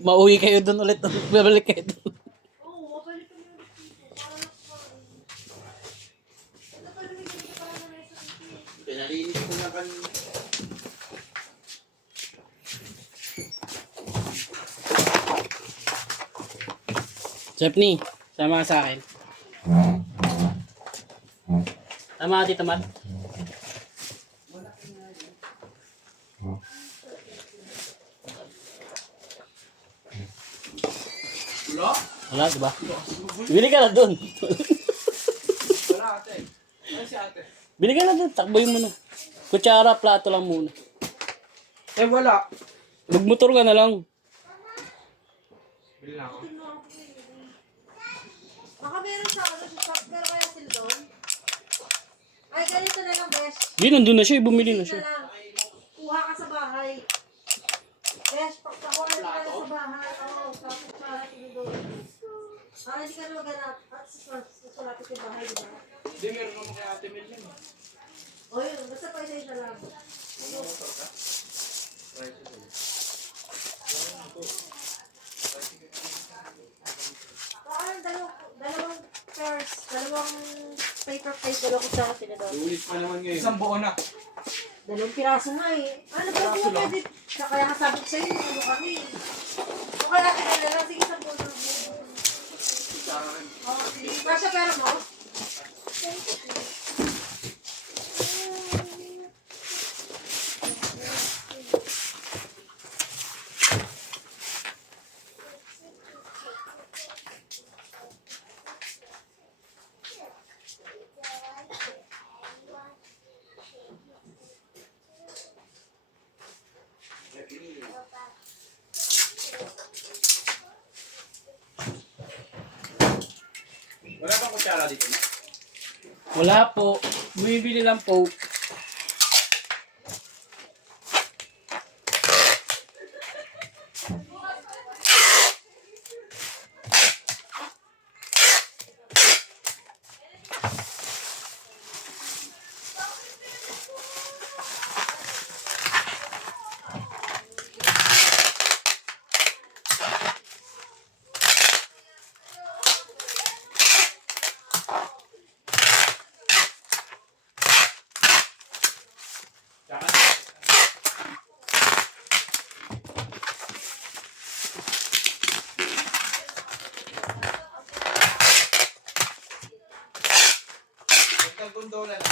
Mauwi kayo doon ulit. Babalik kayo doon. Oo, mabalik kami ulit dito. Para nakakain. Ito pa rin dito para na sa dito. Pinalinis ko na kanina. Stephanie, sama ka sa akin. Tama ka, Tita Mar. Wala? Wala, diba? Bili ka na doon. Wala ate. Ano si ate? Bili ka na doon. Takboy mo na. Kutsara, plato lang muna. Eh wala. Magmotor ka na lang. Bili na ako. Baka meron sa ano, sa shop, pero kaya sila doon. Ay, ganito na lang, Besh. Di, nandun na siya. Bumili na Ganito siya. na lang. Kuha ka sa bahay. Besh, pagkakuha na lang sa bahay. Oo, tapos para sila doon. Para hindi ka na maghanap. At susulapit yung bahay, di ba? Hindi, meron naman kay ate Mel yan. O yun, basta pa isa lang. Parang dalawang pairs, dalawang paper plate, dalawang kutsara sila doon. Lulis pa naman ngayon. Isang buo na. Dalawang piraso nga eh. Ano ba po pwede? Kaya kasabot sa'yo, ano kami. O kaya kinala lang, sige sa buo na buo. Oo, sige. Kasha pera mo? Wala bang kutsara dito? Wala po. Bumibili lang po. Gondola na.